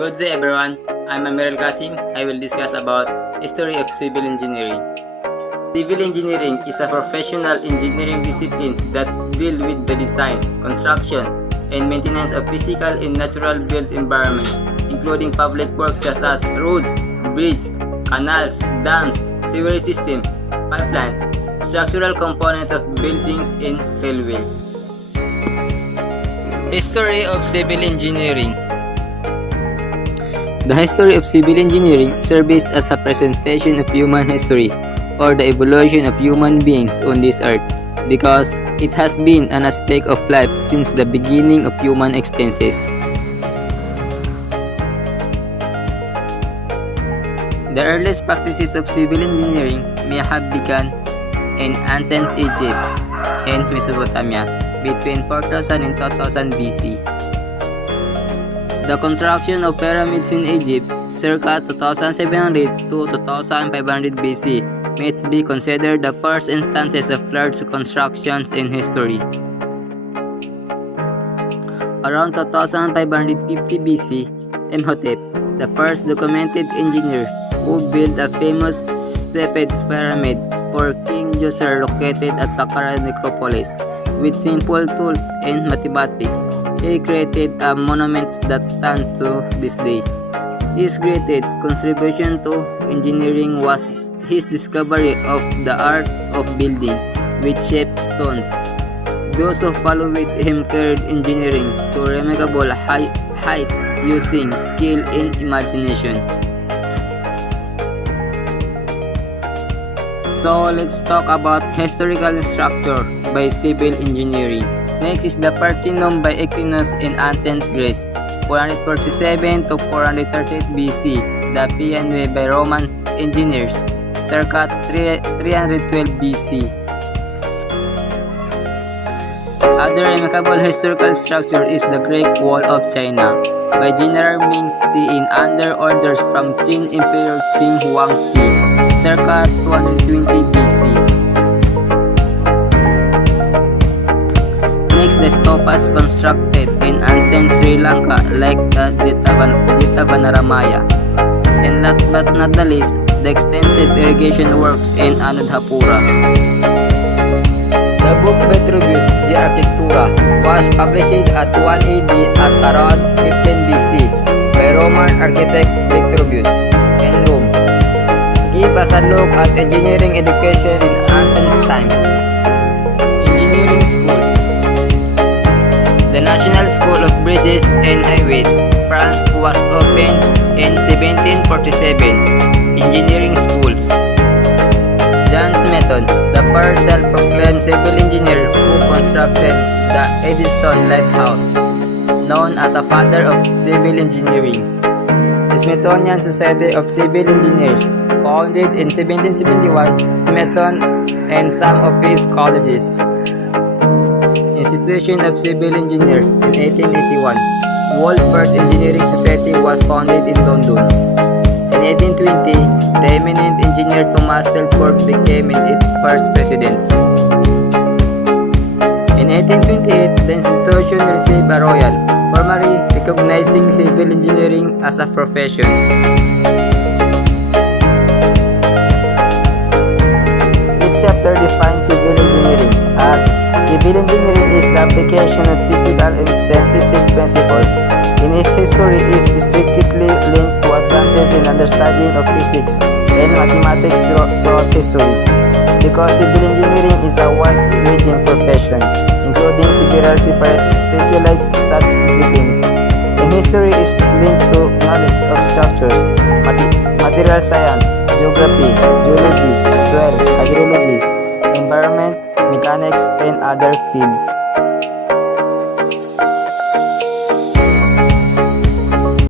Good day everyone, I'm Amirul Kasim. I will discuss about history of civil engineering. Civil engineering is a professional engineering discipline that deals with the design, construction, and maintenance of physical and natural built environment, including public works such as roads, bridges, canals, dams, sewerage system, pipelines, structural components of buildings, and railway. History of civil engineering. The history of civil engineering serves as a presentation of human history or the evolution of human beings on this earth because it has been an aspect of life since the beginning of human existence. The earliest practices of civil engineering may have begun in ancient Egypt and Mesopotamia between 4000 and 2000 BC. The construction of pyramids in Egypt circa 2700 to 2500 BC may be considered the first instances of large constructions in history. Around 2550 BC, Imhotep, the first documented engineer who built a famous stepped pyramid for King Djoser located at Saqqara necropolis. With simple tools and mathematics, he created a monument that stands to this day. His greatest contribution to engineering was his discovery of the art of building with shaped stones. Those who followed him carried engineering to remarkable heights using skill and imagination. So let's talk about historical structure by civil engineering. Next is the Parthenon by Equinus in ancient Greece, 447 to 438 BC. The Piano by Roman engineers, circa 312 BC. Other remarkable historical structure is the Great Wall of China by General Ming in under orders from Qin Emperor Qin Huangdi, circa 220 BC. Next, the stupas constructed in ancient Sri Lanka like the Jetavanaramaya. And last but not the least, the extensive irrigation works in Anuradhapura. The book Vitruvius De Architectura was published at 1 AD at around 15 BC by Roman architect Vitruvius in Rome. Give us a look at engineering education in ancient times. Engineering schools. The National School of Bridges and Highways, France, was opened in 1747. Engineering schools. John Smeaton, the first self-proclaimed civil engineer who constructed the Eddystone Lighthouse, known as a father of civil engineering. The Smithsonian Society of Civil Engineers, founded in 1771, Smithson and some of his colleges. Institution of Civil Engineers in 1881. World First Engineering Society was founded in London. In 1820, the eminent engineer Thomas Telford became its first president. In 1828, the institution received a royal, formally recognizing civil engineering as a profession. Each chapter defines civil engineering as civil engineering is the application of physical and scientific principles. In its history is strictly linked to advances in understanding of physics and mathematics throughout history. Because civil engineering is a wide-ranging profession, including several separate specialized subdisciplines. In history is linked to knowledge of structures, material science, geography, geology, soil, hydrology, environment, mechanics, and other fields.